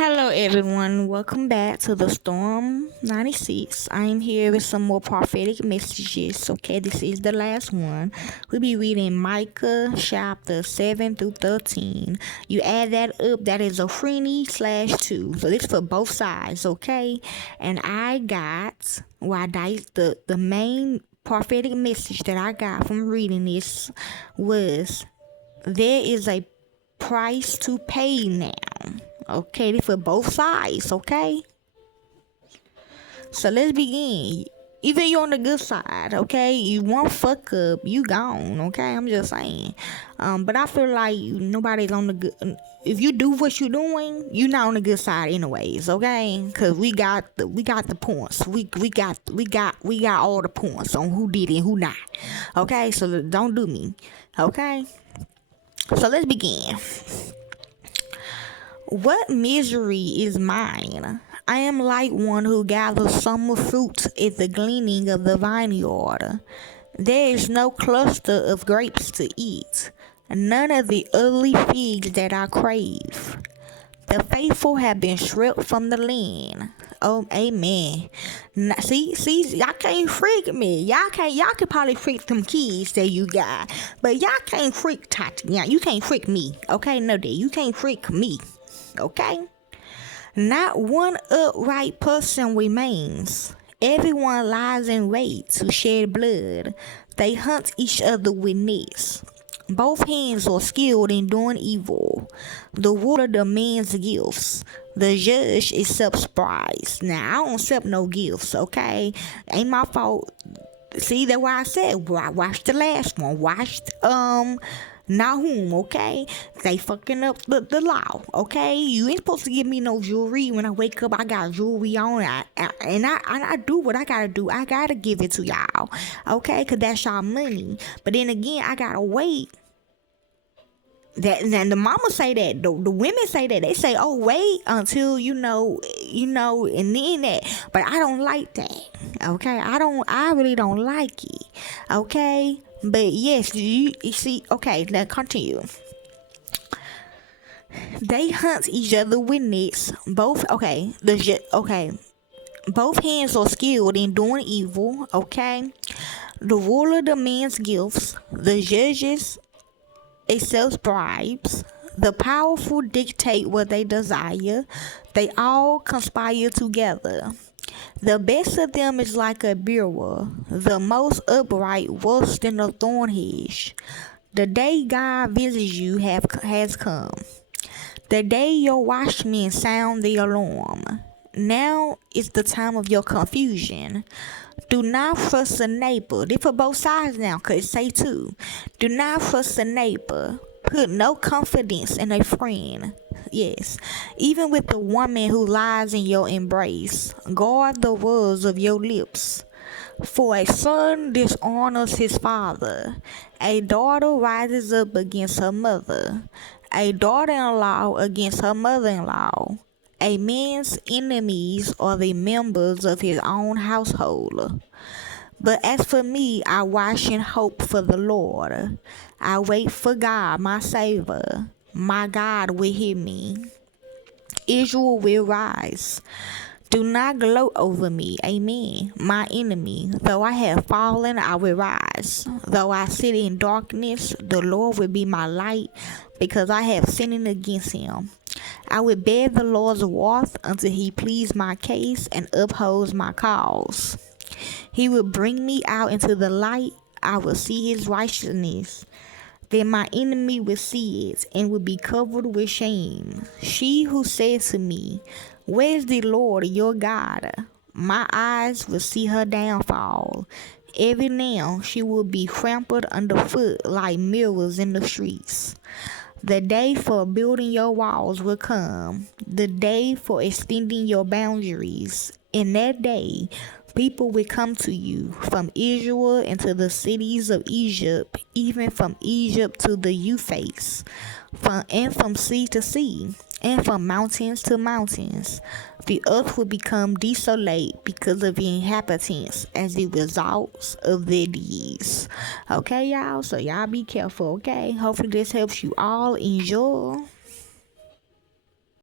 Hello everyone, welcome back to the Storm 96. I'm here with some more prophetic messages. Okay, this is the last one. We'll be reading Micah chapter 7 through 13. You add that up, that is a /2. So this for both sides, okay? And I got the main prophetic message that I got from reading this was there is a price to pay now. Okay, for both sides, okay? So let's begin. Either you're on the good side, okay? You won't fuck up, you gone, okay? I'm just saying. But I feel like nobody's on the good. If you do what you're doing, you're not on the good side, anyways, okay? Cause we got the points. We got all the points on who did it and who not. Okay, so don't do me, okay? So let's begin. What misery is mine? I am like one who gathers summer fruits at the gleaning of the vineyard. There is no cluster of grapes to eat, none of the ugly figs that I crave. The faithful have been stripped from the land. Oh, amen. See, y'all can't freak me. Y'all can probably freak them kids that you got, but y'all can't freak Tatiana. You can't freak me, okay? No, that you can't freak me. Okay? Not one upright person remains. Everyone lies in wait to shed blood. They hunt each other with nets. Both hands are skilled in doing evil. The ruler demands gifts. The judge accepts bribes. Now, I don't accept no gifts, okay? Ain't my fault. See, that's why I said, watch the last one. Watch, Nahum, okay? They fucking up the law, okay? You ain't supposed to give me no jewelry. When I wake up, I got jewelry on, and I do what I gotta do. I gotta give it to y'all, okay? Cause that's y'all money. But then again, I gotta wait. That and the mama say that, the women say that. They say, oh, wait until you know, and then that. But I don't like that, okay? I really don't like it, okay? But yes, you see, okay, now continue. They hunt each other with nets. Both hands are skilled in doing evil, okay? The ruler demands gifts. The judges accept bribes. The powerful dictate what they desire. They all conspire together. The best of them is like a bearer, the most upright worse than a thorn hedge. The day God visits you has come. The day your watchmen sound the alarm. Now is the time of your confusion. Do not trust a neighbor. They for both sides now, cause it say too. Do not trust a neighbor. Put no confidence in a friend. Yes, even with the woman who lies in your embrace. Guard the words of your lips. For a son dishonors his father. A daughter rises up against her mother. A daughter-in-law against her mother-in-law. A man's enemies are the members of his own household. But as for me, I watch and hope for the Lord. I wait for God, my Savior. My God will hear me. Israel will rise. Do not gloat over me, amen, my enemy. Though I have fallen, I will rise. Though I sit in darkness, the Lord will be my light, because I have sinned against him. I will bear the Lord's wrath until he pleads my case and upholds my cause. He will bring me out into the light. I will see his righteousness. Then my enemy will see it and will be covered with shame. She who says to me, where is the Lord your God? My eyes will see her downfall. Every now she will be trampled underfoot like mirrors in the streets. The day for building your walls will come, the day for extending your boundaries. In that day, people will come to you from Israel into the cities of Egypt, even from Egypt to the Euphrates, from sea to sea, and from mountains to mountains. The earth will become desolate because of the inhabitants as the results of their deeds. Okay, y'all? So y'all be careful, okay? Hopefully this helps you all. Enjoy.